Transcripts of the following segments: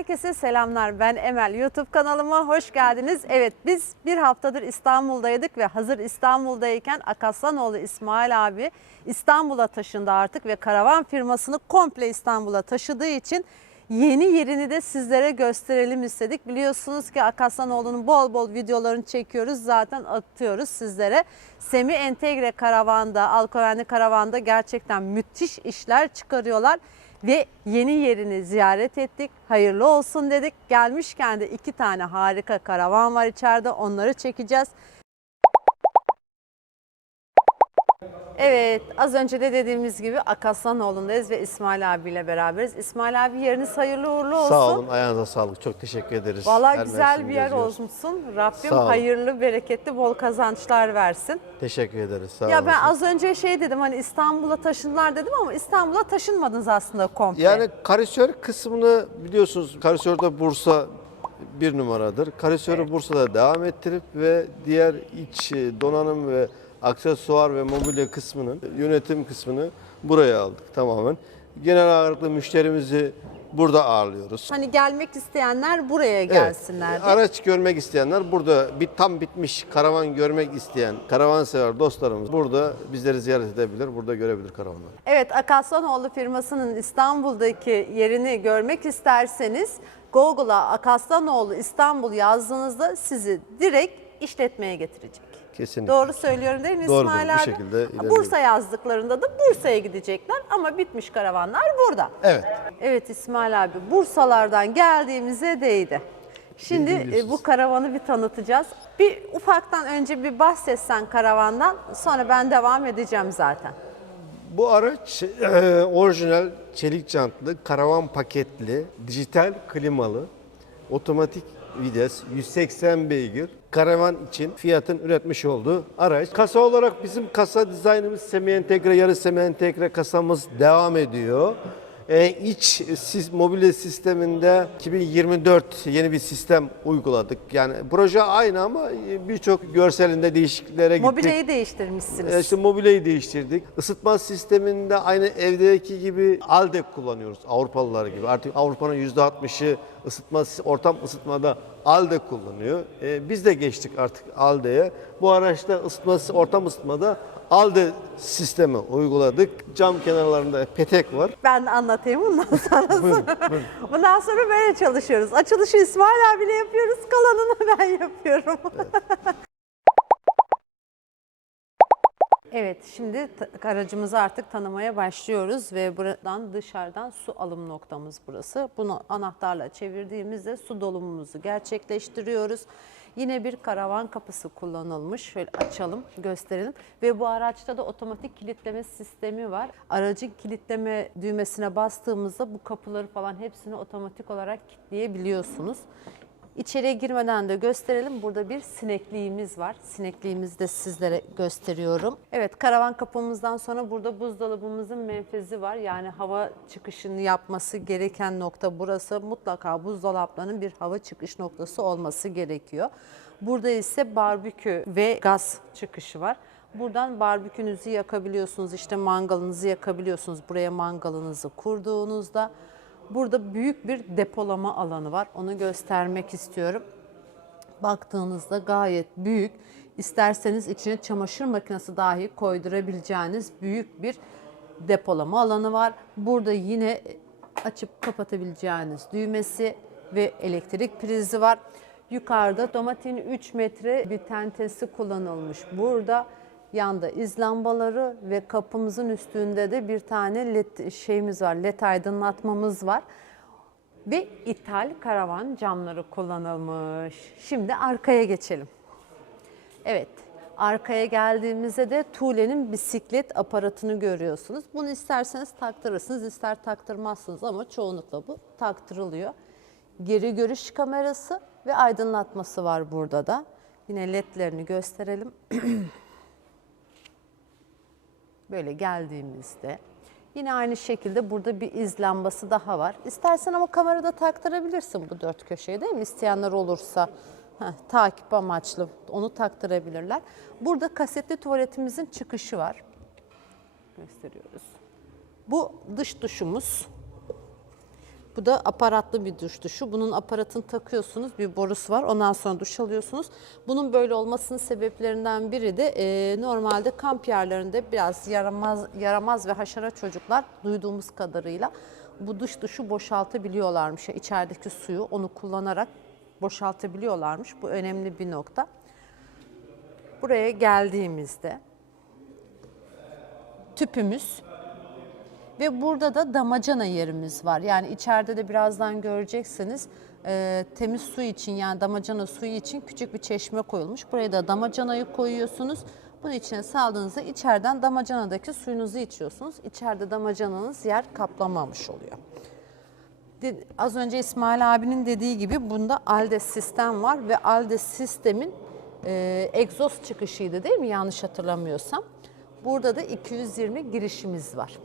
Herkese selamlar. Ben Emel. YouTube kanalıma hoş geldiniz. Evet biz bir haftadır İstanbul'daydık ve hazır İstanbul'dayken Akaslanoğlu İsmail abi İstanbul'a taşındı artık ve karavan firmasını komple İstanbul'a taşıdığı için yeni yerini de sizlere gösterelim istedik. Biliyorsunuz ki Akaslanoğlu'nun bol bol videolarını çekiyoruz. Zaten atıyoruz sizlere. Semi Entegre Karavan'da, Alkovenli Karavan'da gerçekten müthiş işler çıkarıyorlar ve yeni yerini ziyaret ettik. Hayırlı olsun dedik. Gelmişken de iki tane harika karavan var içeride. Onları çekeceğiz. Evet, az önce de dediğimiz gibi Akaslanoğlu'ndayız ve İsmail abiyle beraberiz. İsmail abi yeriniz hayırlı uğurlu olsun. Sağ olun, ayağınıza sağlık. Çok teşekkür ederiz. Vallahi Her güzel bir yer geziyoruz. olmuşsun. Rabbim Sağ olun. hayırlı, bereketli, bol kazançlar versin. Teşekkür ederiz. Sağ Ya olun. ben az önce şey dedim hani İstanbul'a taşındılar dedim ama İstanbul'a taşınmadınız aslında komple. Yani karisör kısmını biliyorsunuz. Karisörde Bursa bir numaradır. Karisörü Bursa'da devam ettirip ve diğer iç e, donanım ve aksesuar ve mobilya kısmının yönetim kısmını buraya aldık tamamen. Genel ağırlıklı müşterimizi burada ağırlıyoruz. Hani gelmek isteyenler buraya gelsinler. Evet, araç görmek isteyenler burada bir tam bitmiş karavan görmek isteyen karavan sever dostlarımız burada bizleri ziyaret edebilir, burada görebilir karavanları. Evet Akaslanoğlu firmasının İstanbul'daki yerini görmek isterseniz Google'a Akaslanoğlu İstanbul yazdığınızda sizi direkt işletmeye getirecek. Kesinlikle. Doğru söylüyorum değil mi Doğrudur, İsmail bu abi? şekilde ilerliyoruz. Bursa yazdıklarında da Bursa'ya gidecekler ama bitmiş karavanlar burada. Evet. Evet İsmail abi Bursalardan geldiğimize değdi. Şimdi e, bu karavanı bir tanıtacağız. Bir ufaktan önce bir bahsetsen karavandan sonra ben devam edeceğim zaten. Bu araç e, orijinal çelik jantlı, karavan paketli, dijital klimalı, otomatik vites, 180 beygir. Karavan için Fiat'ın üretmiş olduğu araç. Kasa olarak bizim kasa dizaynımız semi entegre, yarı semi entegre kasamız devam ediyor. Ee, iç siz mobilya sisteminde 2024 yeni bir sistem uyguladık. Yani proje aynı ama birçok görselinde değişikliklere gittik. Mobilyayı değiştirmişsiniz. E, İşte mobilyayı değiştirdik. Isıtma sisteminde aynı evdeki gibi ALDE kullanıyoruz Avrupalılar gibi. Artık Avrupa'nın %60'ı ısıtma ortam ısıtmada ALDE kullanıyor. E, biz de geçtik artık ALDE'ye. Bu araçta ısıtma ortam ısıtmada ALDE sistemi uyguladık. Cam kenarlarında petek var. Ben anlatayım bundan sonra. bundan sonra böyle çalışıyoruz. Açılışı İsmail abiyle yapıyoruz, kalanını ben yapıyorum. Evet, şimdi ta- aracımızı artık tanımaya başlıyoruz ve buradan dışarıdan su alım noktamız burası. Bunu anahtarla çevirdiğimizde su dolumumuzu gerçekleştiriyoruz. Yine bir karavan kapısı kullanılmış. Şöyle açalım, gösterelim. Ve bu araçta da otomatik kilitleme sistemi var. Aracın kilitleme düğmesine bastığımızda bu kapıları falan hepsini otomatik olarak kilitleyebiliyorsunuz. İçeriye girmeden de gösterelim. Burada bir sinekliğimiz var. Sinekliğimizi de sizlere gösteriyorum. Evet karavan kapımızdan sonra burada buzdolabımızın menfezi var. Yani hava çıkışını yapması gereken nokta burası. Mutlaka buzdolaplarının bir hava çıkış noktası olması gerekiyor. Burada ise barbekü ve gaz çıkışı var. Buradan barbekünüzü yakabiliyorsunuz. işte mangalınızı yakabiliyorsunuz. Buraya mangalınızı kurduğunuzda. Burada büyük bir depolama alanı var. Onu göstermek istiyorum. Baktığınızda gayet büyük. İsterseniz içine çamaşır makinesi dahi koydurabileceğiniz büyük bir depolama alanı var. Burada yine açıp kapatabileceğiniz düğmesi ve elektrik prizi var. Yukarıda domatesin 3 metre bir tentesi kullanılmış. Burada Yanda iz lambaları ve kapımızın üstünde de bir tane led şeyimiz var. led aydınlatmamız var. Ve ithal karavan camları kullanılmış. Şimdi arkaya geçelim. Evet. Arkaya geldiğimizde de Tuğle'nin bisiklet aparatını görüyorsunuz. Bunu isterseniz taktırırsınız, ister taktırmazsınız ama çoğunlukla bu taktırılıyor. Geri görüş kamerası ve aydınlatması var burada da. Yine ledlerini gösterelim. Böyle geldiğimizde yine aynı şekilde burada bir iz lambası daha var. İstersen ama kamerada taktırabilirsin bu dört köşeye değil mi? İsteyenler olursa heh, takip amaçlı onu taktırabilirler. Burada kasetli tuvaletimizin çıkışı var. Gösteriyoruz. Bu dış duşumuz. Bu da aparatlı bir duş duşu. Bunun aparatını takıyorsunuz. Bir borusu var. Ondan sonra duş alıyorsunuz. Bunun böyle olmasının sebeplerinden biri de e, normalde kamp yerlerinde biraz yaramaz, yaramaz ve haşara çocuklar duyduğumuz kadarıyla bu duş duşu boşaltabiliyorlarmış. Yani içerideki suyu onu kullanarak boşaltabiliyorlarmış. Bu önemli bir nokta. Buraya geldiğimizde tüpümüz ve burada da damacana yerimiz var. Yani içeride de birazdan göreceksiniz e, temiz su için yani damacana suyu için küçük bir çeşme koyulmuş. Buraya da damacanayı koyuyorsunuz. Bunun içine saldığınızda içeriden damacanadaki suyunuzu içiyorsunuz. İçeride damacananız yer kaplamamış oluyor. Az önce İsmail abinin dediği gibi bunda ALDES sistem var ve ALDES sistemin e, egzoz çıkışıydı değil mi yanlış hatırlamıyorsam. Burada da 220 girişimiz var.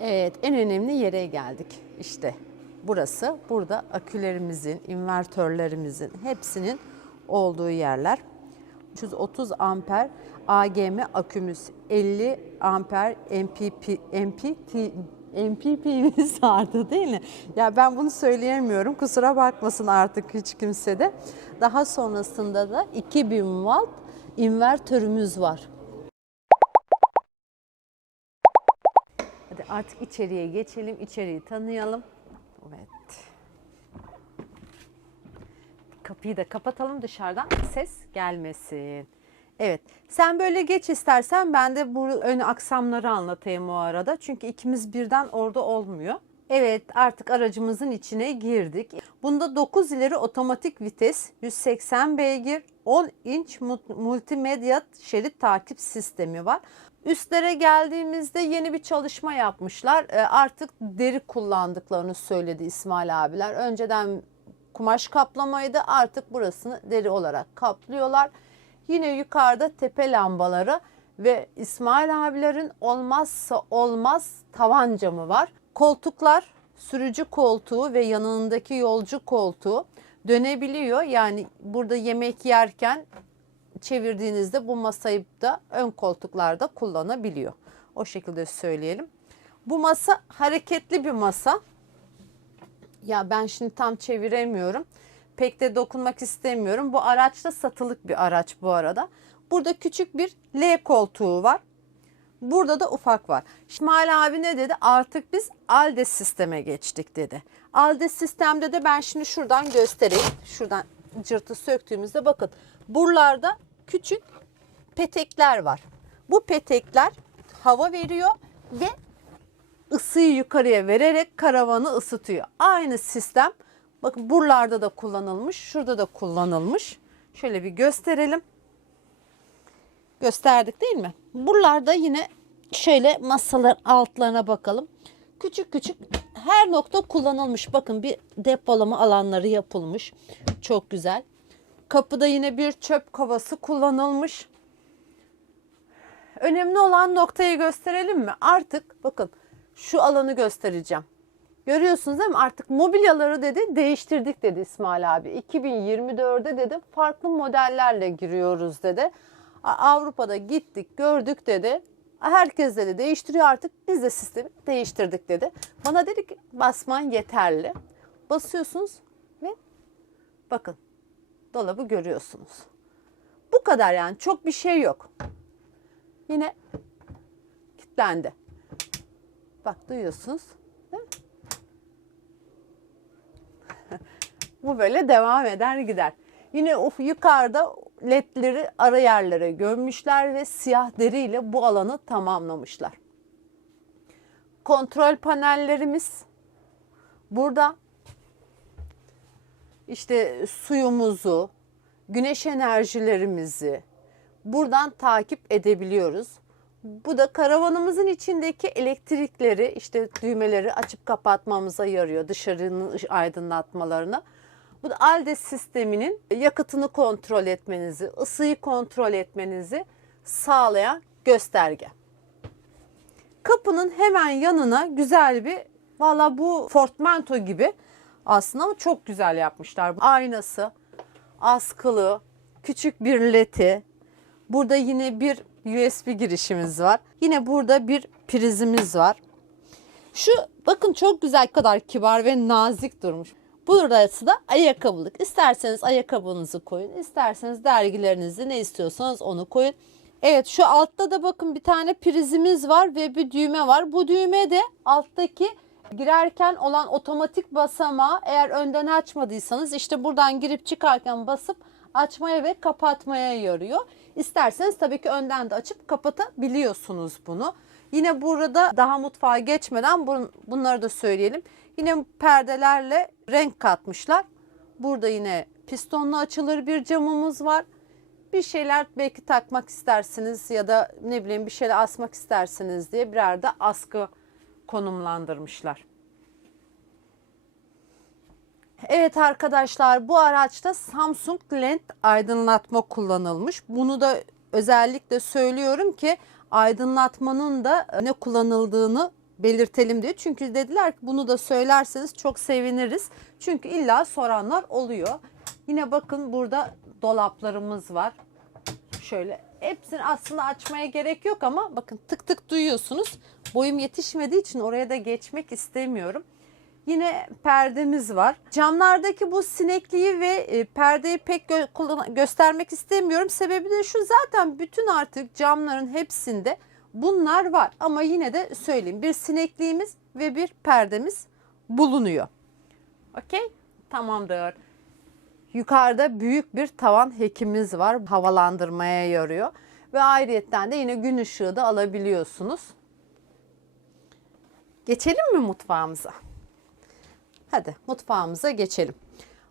Evet, en önemli yere geldik. İşte burası. Burada akülerimizin, invertörlerimizin hepsinin olduğu yerler. 330 amper AGM akümüz, 50 amper MPP, MPP, MPP'miz vardı değil mi? Ya ben bunu söyleyemiyorum. Kusura bakmasın artık hiç kimse de. Daha sonrasında da 2000 watt invertörümüz var. Artık içeriye geçelim, içeriği tanıyalım. Evet. Kapıyı da kapatalım dışarıdan ses gelmesin. Evet. Sen böyle geç istersen ben de bu ön aksamları anlatayım o arada. Çünkü ikimiz birden orada olmuyor. Evet artık aracımızın içine girdik. Bunda 9 ileri otomatik vites, 180 beygir, 10 inç mu- multimedya şerit takip sistemi var. Üstlere geldiğimizde yeni bir çalışma yapmışlar. Ee, Artık deri kullandıklarını söyledi İsmail abiler. Önceden kumaş kaplamaydı artık burasını deri olarak kaplıyorlar. Yine yukarıda tepe lambaları ve İsmail abilerin olmazsa olmaz tavan camı var. Koltuklar sürücü koltuğu ve yanındaki yolcu koltuğu dönebiliyor. Yani burada yemek yerken çevirdiğinizde bu masayı da ön koltuklarda kullanabiliyor. O şekilde söyleyelim. Bu masa hareketli bir masa. Ya ben şimdi tam çeviremiyorum. Pek de dokunmak istemiyorum. Bu araç da satılık bir araç bu arada. Burada küçük bir L koltuğu var. Burada da ufak var. İsmail abi ne dedi? Artık biz ALDE sisteme geçtik dedi. ALDE sistemde de ben şimdi şuradan göstereyim. Şuradan cırtı söktüğümüzde bakın. Buralarda küçük petekler var. Bu petekler hava veriyor ve ısıyı yukarıya vererek karavanı ısıtıyor. Aynı sistem bakın buralarda da kullanılmış, şurada da kullanılmış. Şöyle bir gösterelim. Gösterdik değil mi? Buralarda yine şöyle masalar altlarına bakalım. Küçük küçük her nokta kullanılmış. Bakın bir depolama alanları yapılmış. Çok güzel. Kapıda yine bir çöp kovası kullanılmış. Önemli olan noktayı gösterelim mi? Artık bakın şu alanı göstereceğim. Görüyorsunuz değil mi? Artık mobilyaları dedi değiştirdik dedi İsmail abi. 2024'de dedi farklı modellerle giriyoruz dedi. Avrupa'da gittik gördük dedi. Herkes dedi değiştiriyor artık biz de sistemi değiştirdik dedi. Bana dedi ki basman yeterli. Basıyorsunuz ve bakın dolabı görüyorsunuz. Bu kadar yani çok bir şey yok. Yine kilitlendi. Bak duyuyorsunuz. Bu böyle devam eder gider. Yine uf, yukarıda ledleri ara yerlere gömmüşler ve siyah deriyle bu alanı tamamlamışlar. Kontrol panellerimiz burada. İşte suyumuzu, güneş enerjilerimizi buradan takip edebiliyoruz. Bu da karavanımızın içindeki elektrikleri işte düğmeleri açıp kapatmamıza yarıyor dışarının ış- aydınlatmalarını. Bu da ALDE sisteminin yakıtını kontrol etmenizi, ısıyı kontrol etmenizi sağlayan gösterge. Kapının hemen yanına güzel bir valla bu portmanto gibi aslında ama çok güzel yapmışlar. Aynası, askılı, küçük bir leti. Burada yine bir USB girişimiz var. Yine burada bir prizimiz var. Şu Bakın çok güzel kadar kibar ve nazik durmuş. Burası da ayakkabılık. İsterseniz ayakkabınızı koyun, isterseniz dergilerinizi ne istiyorsanız onu koyun. Evet şu altta da bakın bir tane prizimiz var ve bir düğme var. Bu düğme de alttaki girerken olan otomatik basamağı eğer önden açmadıysanız işte buradan girip çıkarken basıp açmaya ve kapatmaya yarıyor. İsterseniz tabii ki önden de açıp kapatabiliyorsunuz bunu. Yine burada daha mutfağa geçmeden bun- bunları da söyleyelim. Yine perdelerle renk katmışlar. Burada yine pistonlu açılır bir camımız var. Bir şeyler belki takmak istersiniz ya da ne bileyim bir şeyler asmak istersiniz diye birer de askı konumlandırmışlar. Evet arkadaşlar bu araçta Samsung led aydınlatma kullanılmış. Bunu da özellikle söylüyorum ki aydınlatmanın da ne kullanıldığını belirtelim diye. Çünkü dediler ki bunu da söylerseniz çok seviniriz. Çünkü illa soranlar oluyor. Yine bakın burada dolaplarımız var. Şöyle hepsini aslında açmaya gerek yok ama bakın tık tık duyuyorsunuz. Boyum yetişmediği için oraya da geçmek istemiyorum. Yine perdemiz var. Camlardaki bu sinekliği ve e, perdeyi pek gö- göstermek istemiyorum. Sebebi de şu zaten bütün artık camların hepsinde bunlar var. Ama yine de söyleyeyim bir sinekliğimiz ve bir perdemiz bulunuyor. Okey? Tamamdır. Yukarıda büyük bir tavan hekimiz var. Havalandırmaya yarıyor. Ve ayrıyetten de yine gün ışığı da alabiliyorsunuz. Geçelim mi mutfağımıza? Hadi mutfağımıza geçelim.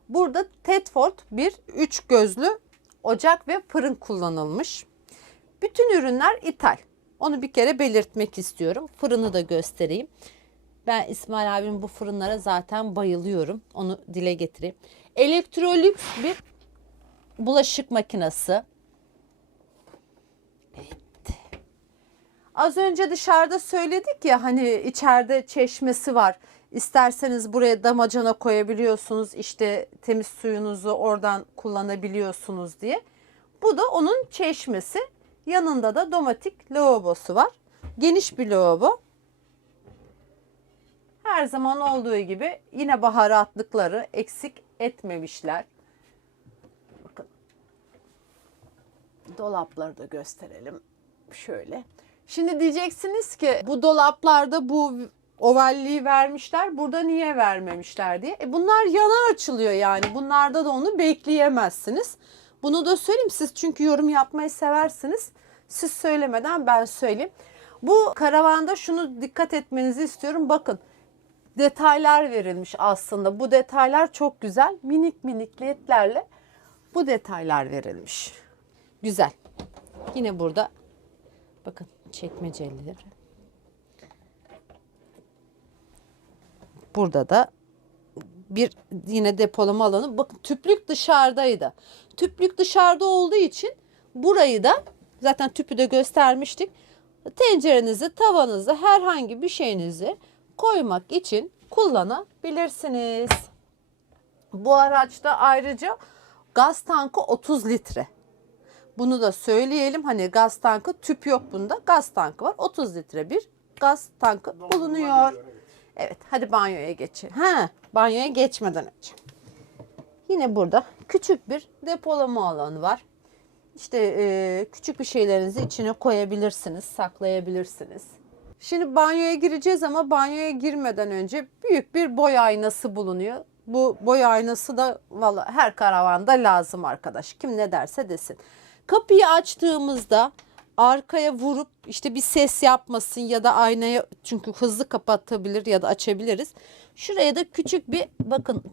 Burada Tedford bir üç gözlü ocak ve fırın kullanılmış. Bütün ürünler ithal. Onu bir kere belirtmek istiyorum. Fırını da göstereyim. Ben İsmail abinin bu fırınlara zaten bayılıyorum. Onu dile getireyim. Elektrolüks bir bulaşık makinesi. Az önce dışarıda söyledik ya hani içeride çeşmesi var. İsterseniz buraya damacana koyabiliyorsunuz. İşte temiz suyunuzu oradan kullanabiliyorsunuz diye. Bu da onun çeşmesi. Yanında da domatik lavabosu var. Geniş bir lavabo. Her zaman olduğu gibi yine baharatlıkları eksik etmemişler. Bakın. Dolapları da gösterelim. Şöyle. Şimdi diyeceksiniz ki bu dolaplarda bu ovalliği vermişler. Burada niye vermemişler diye. E bunlar yana açılıyor yani. Bunlarda da onu bekleyemezsiniz. Bunu da söyleyeyim siz çünkü yorum yapmayı seversiniz. Siz söylemeden ben söyleyeyim. Bu karavanda şunu dikkat etmenizi istiyorum. Bakın detaylar verilmiş aslında. Bu detaylar çok güzel. Minik minik ledlerle bu detaylar verilmiş. Güzel. Yine burada bakın çekmeceleri. Burada da bir yine depolama alanı. Bakın tüplük dışarıdaydı. Tüplük dışarıda olduğu için burayı da zaten tüpü de göstermiştik. Tencerenizi, tavanızı, herhangi bir şeyinizi koymak için kullanabilirsiniz. Bu araçta ayrıca gaz tankı 30 litre. Bunu da söyleyelim. Hani gaz tankı tüp yok bunda. Gaz tankı var. 30 litre bir gaz tankı bulunuyor. Evet hadi banyoya geçelim. Ha, banyoya geçmeden önce. Yine burada küçük bir depolama alanı var. İşte e, küçük bir şeylerinizi içine koyabilirsiniz, saklayabilirsiniz. Şimdi banyoya gireceğiz ama banyoya girmeden önce büyük bir boy aynası bulunuyor. Bu boy aynası da valla her karavanda lazım arkadaş. Kim ne derse desin. Kapıyı açtığımızda arkaya vurup işte bir ses yapmasın ya da aynaya çünkü hızlı kapatabilir ya da açabiliriz. Şuraya da küçük bir bakın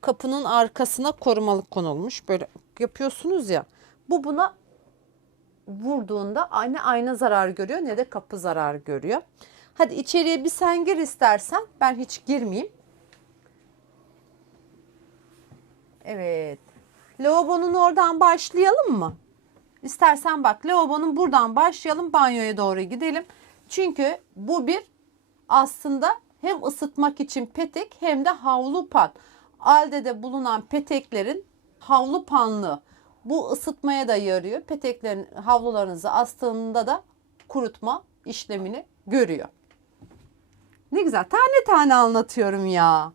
kapının arkasına korumalık konulmuş. Böyle yapıyorsunuz ya. Bu buna vurduğunda ne ayna zarar görüyor ne de kapı zarar görüyor. Hadi içeriye bir sen gir istersen. Ben hiç girmeyeyim. Evet. Lavabonun oradan başlayalım mı? İstersen bak lavabonun buradan başlayalım banyoya doğru gidelim. Çünkü bu bir aslında hem ısıtmak için petek hem de havlu pan. Alde'de bulunan peteklerin havlu panlı. Bu ısıtmaya da yarıyor. Peteklerin havlularınızı astığında da kurutma işlemini görüyor. Ne güzel tane tane anlatıyorum ya.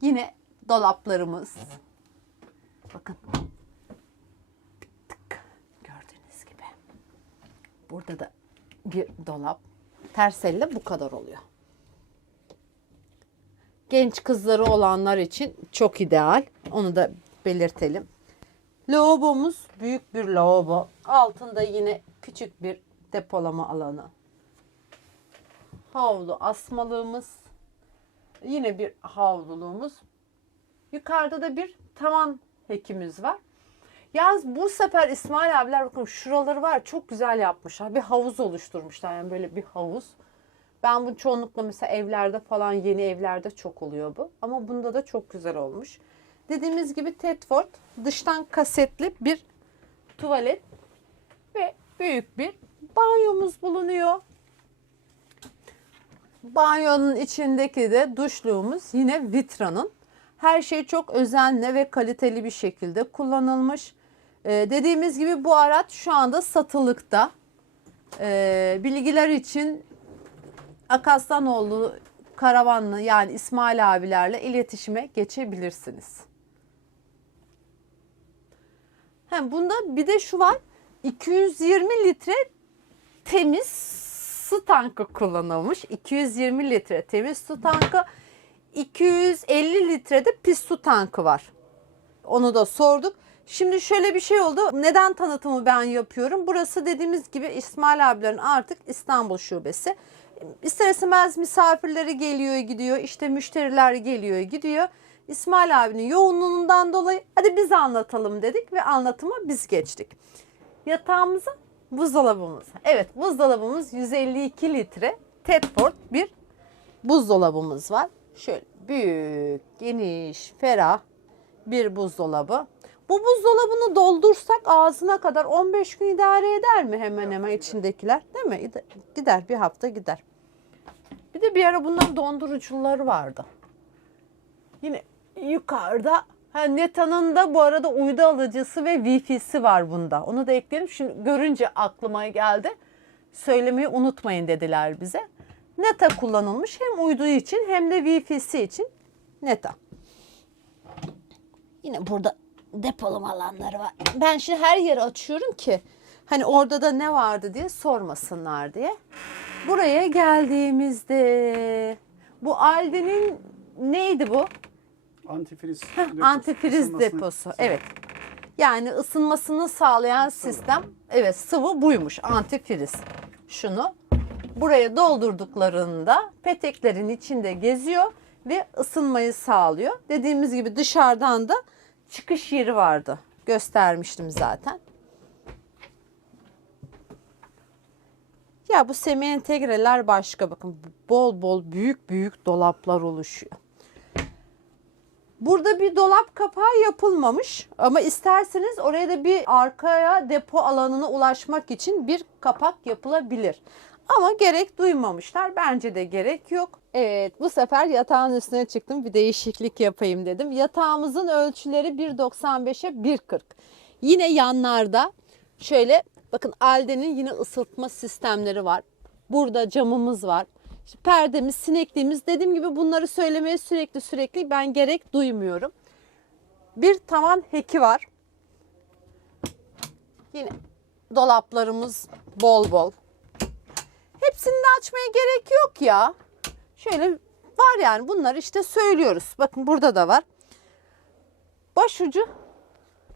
Yine dolaplarımız. Bakın. Tık tık. Gördüğünüz gibi. Burada da bir dolap. Ters elle bu kadar oluyor. Genç kızları olanlar için çok ideal. Onu da belirtelim. Lavabomuz büyük bir lavabo. Altında yine küçük bir depolama alanı. Havlu asmalığımız. Yine bir havluluğumuz. Yukarıda da bir tavan hekimiz var. Yalnız bu sefer İsmail abiler bakın şuraları var çok güzel yapmışlar. Bir havuz oluşturmuşlar yani böyle bir havuz. Ben bu çoğunlukla mesela evlerde falan yeni evlerde çok oluyor bu. Ama bunda da çok güzel olmuş. Dediğimiz gibi Tedford dıştan kasetli bir tuvalet ve büyük bir banyomuz bulunuyor. Banyonun içindeki de duşluğumuz yine Vitra'nın. Her şey çok özenli ve kaliteli bir şekilde kullanılmış. Ee, dediğimiz gibi bu araç şu anda satılıkta. Ee, bilgiler için Akaslanoğlu Karavanlı yani İsmail abilerle iletişime geçebilirsiniz. Hem bunda bir de şu var. 220 litre temiz su tankı kullanılmış. 220 litre temiz su tankı. 250 litre de pis su tankı var. Onu da sorduk. Şimdi şöyle bir şey oldu. Neden tanıtımı ben yapıyorum? Burası dediğimiz gibi İsmail abilerin artık İstanbul şubesi. İster istemez misafirleri geliyor gidiyor. İşte müşteriler geliyor gidiyor. İsmail abinin yoğunluğundan dolayı hadi biz anlatalım dedik ve anlatıma biz geçtik. Yatağımıza buzdolabımız. Evet buzdolabımız 152 litre Tedford bir buzdolabımız var. Şöyle büyük, geniş, ferah bir buzdolabı. Bu buzdolabını doldursak ağzına kadar 15 gün idare eder mi hemen hemen içindekiler? Değil mi? İde- Gider bir hafta gider. Bir de bir ara bunların dondurucuları vardı. Yine yukarıda ha, Neta'nın da bu arada uydu alıcısı ve Wi-Fi'si var bunda. Onu da ekleyelim. Şimdi görünce aklıma geldi. Söylemeyi unutmayın dediler bize. Neta kullanılmış hem uydu için hem de Wi-Fi'si için Neta. Yine burada depolama alanları var. Ben şimdi her yeri açıyorum ki hani orada da ne vardı diye sormasınlar diye. Buraya geldiğimizde bu Aldi'nin neydi bu? Antifriz. Heh, deposu, Antifriz deposu. Evet. Yani ısınmasını sağlayan sistem evet sıvı buymuş antifriz. Şunu buraya doldurduklarında peteklerin içinde geziyor ve ısınmayı sağlıyor. Dediğimiz gibi dışarıdan da çıkış yeri vardı. Göstermiştim zaten. Ya bu semi entegreler başka bakın bol bol büyük büyük dolaplar oluşuyor. Burada bir dolap kapağı yapılmamış ama isterseniz oraya da bir arkaya depo alanına ulaşmak için bir kapak yapılabilir. Ama gerek duymamışlar. Bence de gerek yok. Evet bu sefer yatağın üstüne çıktım. Bir değişiklik yapayım dedim. Yatağımızın ölçüleri 1.95'e 1.40. Yine yanlarda şöyle bakın Alde'nin yine ısıtma sistemleri var. Burada camımız var. İşte perdemiz, sinekliğimiz dediğim gibi bunları söylemeye sürekli sürekli ben gerek duymuyorum. Bir tavan heki var. Yine dolaplarımız bol bol. Hepsini de açmaya gerek yok ya. Şöyle var yani bunları işte söylüyoruz. Bakın burada da var. Başucu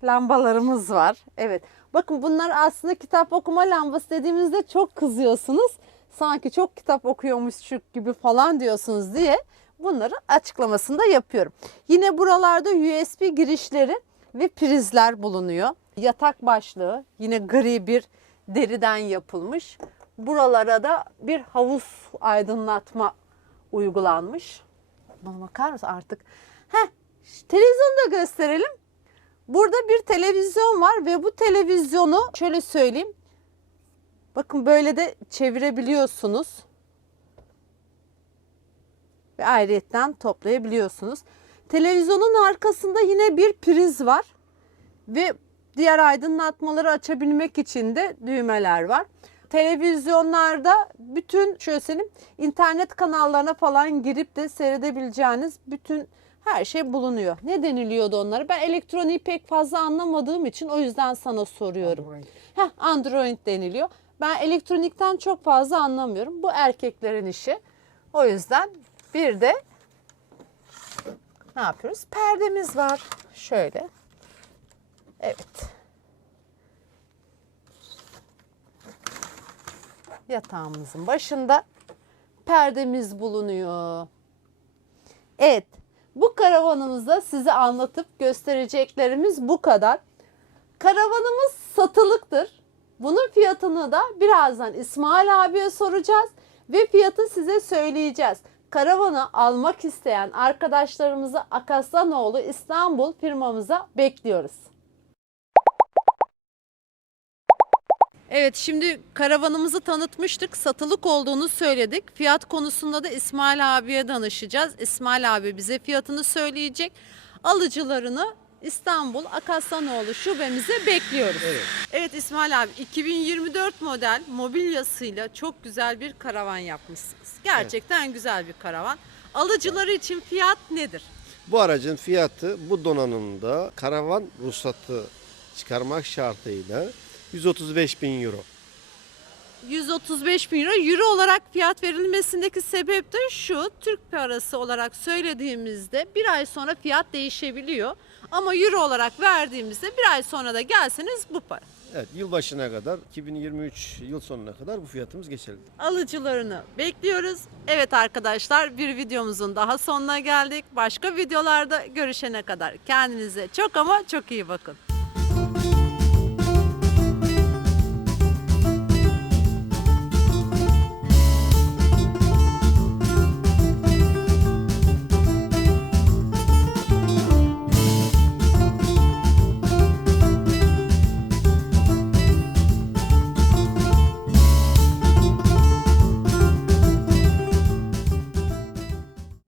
lambalarımız var. Evet. Bakın bunlar aslında kitap okuma lambası dediğimizde çok kızıyorsunuz. Sanki çok kitap okuyormuş gibi falan diyorsunuz diye bunları açıklamasını da yapıyorum. Yine buralarda USB girişleri ve prizler bulunuyor. Yatak başlığı yine gri bir deriden yapılmış. Buralara da bir havuz aydınlatma uygulanmış. Buna bakar mısın artık? Heh, televizyonu da gösterelim. Burada bir televizyon var ve bu televizyonu şöyle söyleyeyim. Bakın böyle de çevirebiliyorsunuz. Ve ayrıyetten toplayabiliyorsunuz. Televizyonun arkasında yine bir priz var. Ve diğer aydınlatmaları açabilmek için de düğmeler var. Televizyonlarda bütün şöyle söyleyeyim internet kanallarına falan girip de seyredebileceğiniz bütün her şey bulunuyor. Ne deniliyordu onlara? Ben elektroniği pek fazla anlamadığım için o yüzden sana soruyorum. Android. Heh, Android deniliyor. Ben elektronikten çok fazla anlamıyorum. Bu erkeklerin işi. O yüzden bir de ne yapıyoruz? Perdemiz var. Şöyle. Evet. Yatağımızın başında perdemiz bulunuyor. Evet. Bu karavanımızda size anlatıp göstereceklerimiz bu kadar. Karavanımız satılıktır. Bunun fiyatını da birazdan İsmail abiye soracağız ve fiyatı size söyleyeceğiz. Karavanı almak isteyen arkadaşlarımızı Akaslanoğlu İstanbul firmamıza bekliyoruz. Evet şimdi karavanımızı tanıtmıştık. Satılık olduğunu söyledik. Fiyat konusunda da İsmail abiye danışacağız. İsmail abi bize fiyatını söyleyecek. Alıcılarını İstanbul Akaslanoğlu şubemize bekliyoruz. Evet. Evet İsmail abi 2024 model mobilyasıyla çok güzel bir karavan yapmışsınız. Gerçekten güzel bir karavan. Alıcıları için fiyat nedir? Bu aracın fiyatı bu donanımda karavan ruhsatı çıkarmak şartıyla 135 bin euro. 135 bin euro. Euro olarak fiyat verilmesindeki sebep de şu. Türk parası olarak söylediğimizde bir ay sonra fiyat değişebiliyor. Ama euro olarak verdiğimizde bir ay sonra da gelseniz bu para. Evet yılbaşına kadar 2023 yıl sonuna kadar bu fiyatımız geçerli. Alıcılarını bekliyoruz. Evet arkadaşlar bir videomuzun daha sonuna geldik. Başka videolarda görüşene kadar kendinize çok ama çok iyi bakın.